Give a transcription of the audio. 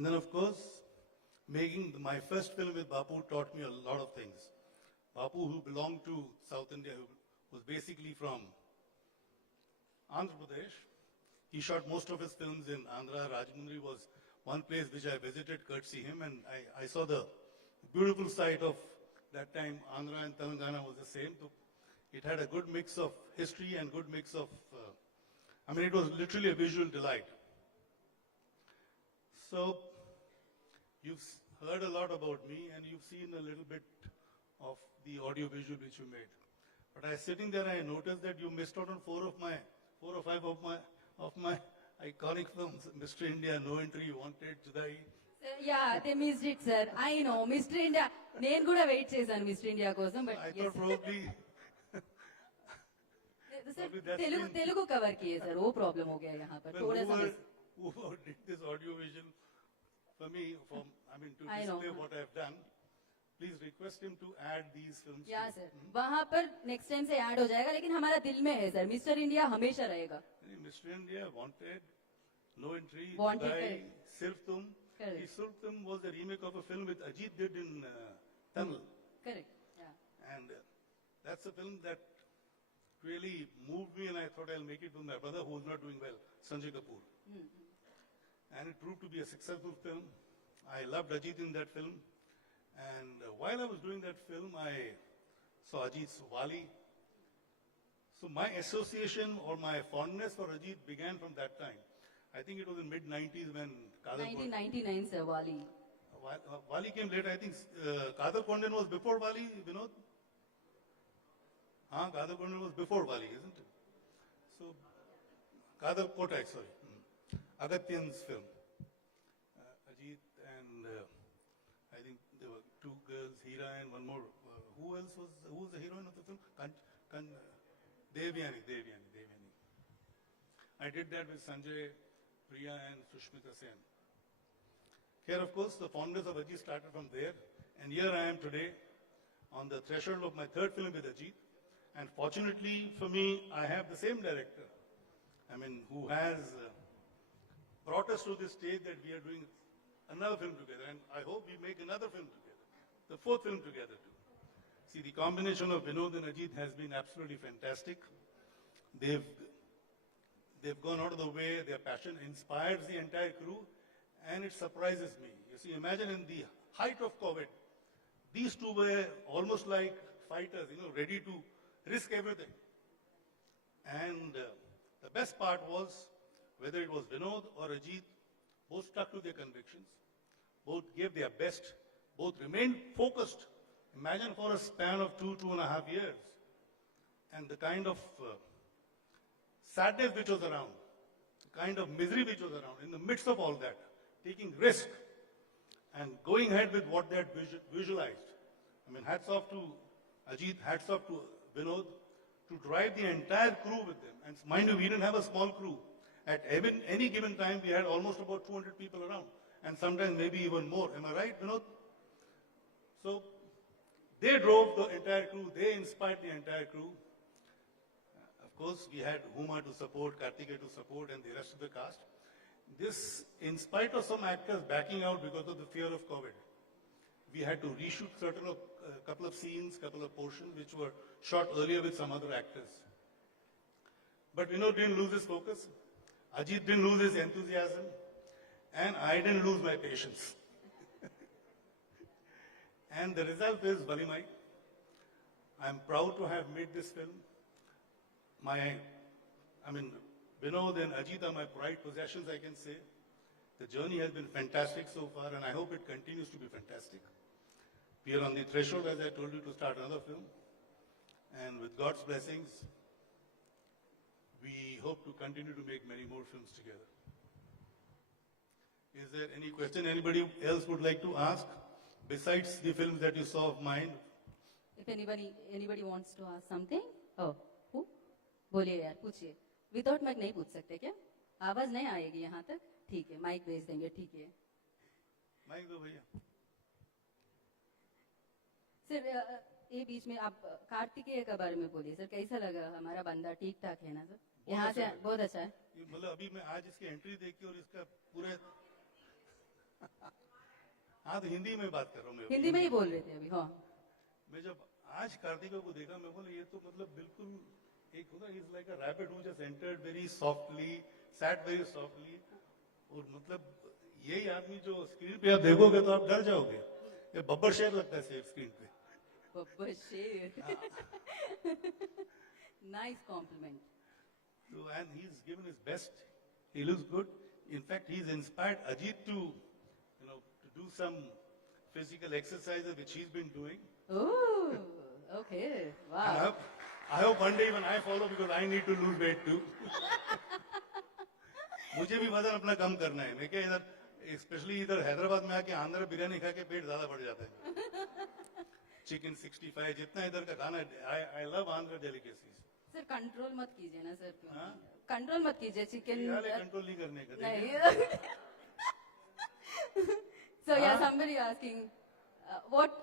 And then, of course, making my first film with Bapu taught me a lot of things. Bapu, who belonged to South India, who was basically from Andhra Pradesh, he shot most of his films in Andhra. Rajahmundry was one place which I visited courtesy him, and I saw the beautiful sight of that time. Andhra and Telangana was the same. So it had a good mix of history and good mix of, it was literally a visual delight. So you've heard a lot about me, and you've seen a little bit of the audio visual which you made. But I was sitting there and I noticed that you missed out on four or five of my iconic films. Mr. India, No Entry, Wanted, Judai. Yeah, they missed it, sir. I know. Mr. India, నేను కూడా wait చేశాను Mr. India కోసం, but I thought probably Telugu cover किए sir, वो problem हो गया यहाँ पर थोड़ा सा. Who did this audio vision for me, to display what I've done, please request him to add these films. Yeah, sir. वहाँ पर next time से add हो जाएगा, लेकिन हमारा दिल में है सर, Mr. India हमेशा रहेगा. Mr. India, Wanted, No Entry, Wanted, Sirf Tum. Sirf Tum was a remake of a film with Ajith did in Tamil. Correct. Yeah. And that's a film that really moved me, and I thought I'll make it with my brother who was not doing well, Sanjay Kapoor. And it proved to be a successful film. I loved Ajith in that film. And while I was doing that film, I saw Ajith's Wali. So my association or my fondness for Ajith began from that time. I think it was in mid-90s when 1999, sir, Wali. Wali came later. I think Kadar Kondan was before Wali, Vinod? Kadar Kondan was before Wali, isn't it? So, Kadar Kotak, sorry. Agatyan's film. Ajith and I think there were two girls, Hira and one more. Who was the heroine of the film? Devyani. I did that with Sanjay, Priya and Sushmita Sen. Here, of course, the fondness of Ajith started from there. And here I am today on the threshold of my third film with Ajith. And fortunately for me, I have the same director, who has brought us to this stage that we are doing another film together. And I hope we make another film together, the fourth film together too. See, the combination of Vinod and Ajith has been absolutely fantastic. They've gone out of the way, their passion inspires the entire crew, and it surprises me. You see, imagine in the height of COVID, these two were almost like fighters, ready to risk everything. And the best part was, whether it was Vinod or Ajith, both stuck to their convictions, both gave their best, both remained focused. Imagine for a span of 2.5 years, and the kind of sadness which was around, the kind of misery which was around, in the midst of all that, taking risk and going ahead with what they had visualized. Hats off to Ajith, hats off to Vinod, to drive the entire crew with them. And mind you, we didn't have a small crew. At any given time, we had almost about 200 people around, and sometimes maybe even more. Am I right, Vinod? So they drove the entire crew, they inspired the entire crew. Of course, we had Huma to support, Kartikeya to support, and the rest of the cast. This, in spite of some actors backing out because of the fear of COVID, we had to reshoot a couple of scenes, couple of portions which were shot earlier with some other actors. But Vinod didn't lose his focus, Ajith didn't lose his enthusiasm, and I didn't lose my patience. And the result is Valimai. I'm proud to have made this film. Vinod and Ajith are my pride possessions, I can say. The journey has been fantastic so far, and I hope it continues to be fantastic. We are on the threshold, as I told you, to start another film. And with God's blessings, we hope to continue to make many more films together. Is there any question anybody else would like to ask, besides the films that you saw of mine? If anybody wants to ask something? Oh, who? बोलिए यार, पूछिए. Without mic नहीं पूछ सकते क्या? आवाज नहीं आएगी यहाँ तक? ठीक है, माइक भेज देंगे, ठीक है. माइक दो भैया. सर, ये बीच में आप कार्तिकेय के बारे में बोलिए सर, कैसा लगा हमारा बंदा? ठीक ठाक है ना सर? यहाँ से बहुत अच्छा है. मतलब अभी मैं आज इसकी एंट्री देख के और इसका पूरा हाँ, तो हिंदी में बात कर रहा हूँ मैं। हिंदी में ही बोल रहे थे अभी। हाँ, मैं जब आज कार्तिकेय को देखा, मैं बोला ये तो मतलब बिल्कुल एक होता है, is like a rabbit who just entered very softly, sat very softly. और मतलब यही आदमी जो स्क्रीन पे आप देखोगे तो आप डर जाओगे। ये बब्बर शेर लगता है सिर्फ स्क्रीन पे। बब्बर शेर। Nice compliment. So, and he's given his best. He looks good. In fact, he's inspired Ajith to, to do some physical exercises which he's been doing. Oh, okay, And wow. I hope one day even I follow because I need to lose weight too. मुझे भी वजन अपना कम करना है। मैं क्या इधर, specially इधर हैदराबाद में आके आंध्र बिरयानी खा के पेट ज्यादा बढ़ जाता है। चिकन 65 जितना इधर का खाना, I love Andhra delicacies. Sir control मत कीजिए ना सर, क्यों? हाँ? कंट्रोल मत कीजिए चिकन। कंट्रोल नहीं करने का। नहीं। So yeah, somebody asking, what